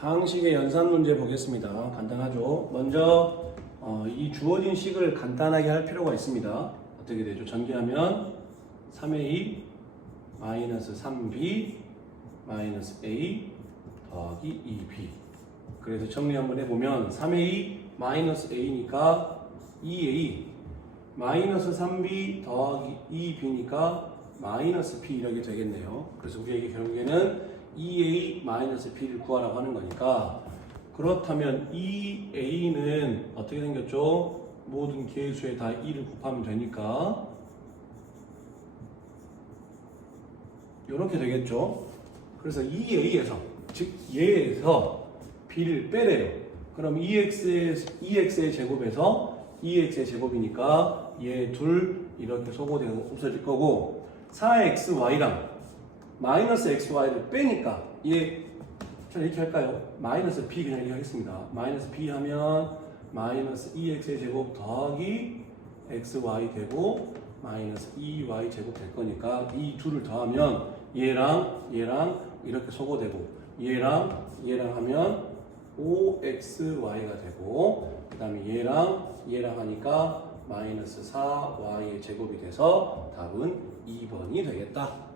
다항식의 연산 문제 보겠습니다. 간단하죠. 먼저 어, 이 주어진 식을 간단하게 할 필요가 있습니다. 어떻게 되죠? 전개하면 3a 마이너스 3b 마이너스 a 더하기 2b 그래서 정리 한번 해보면 3a 마이너스 a니까 2a 마이너스 3b 더하기 2b니까 마이너스 p 이렇게 되겠네요. 그래서 우리에게 결국에는 2a 마이너스 p를 구하라고 하는 거니까 그렇다면 2a는 어떻게 생겼죠? 모든 개수에 다 2를 곱하면 되니까 이렇게 되겠죠? 그래서 2a에서 즉 얘에서 b를 빼래요. 그럼 2x의 2x의 제곱에서 2x의 제곱이니까 얘 둘 이렇게 소거되고 없어질 거고 4xy랑 마이너스 xy를 빼니까 얘 자, 이렇게 할까요? 마이너스 b 그냥 이렇게 하겠습니다. 마이너스 b 하면 마이너스 2x의 제곱 더하기 xy 되고 마이너스 2y 제곱 될 거니까 이 둘을 더하면 얘랑 얘랑 이렇게 소거되고 얘랑 얘랑 하면 5xy가 되고 그 다음에 얘랑 얘랑 하니까 마이너스 4y의 제곱이 돼서 답은 2번이 되겠다.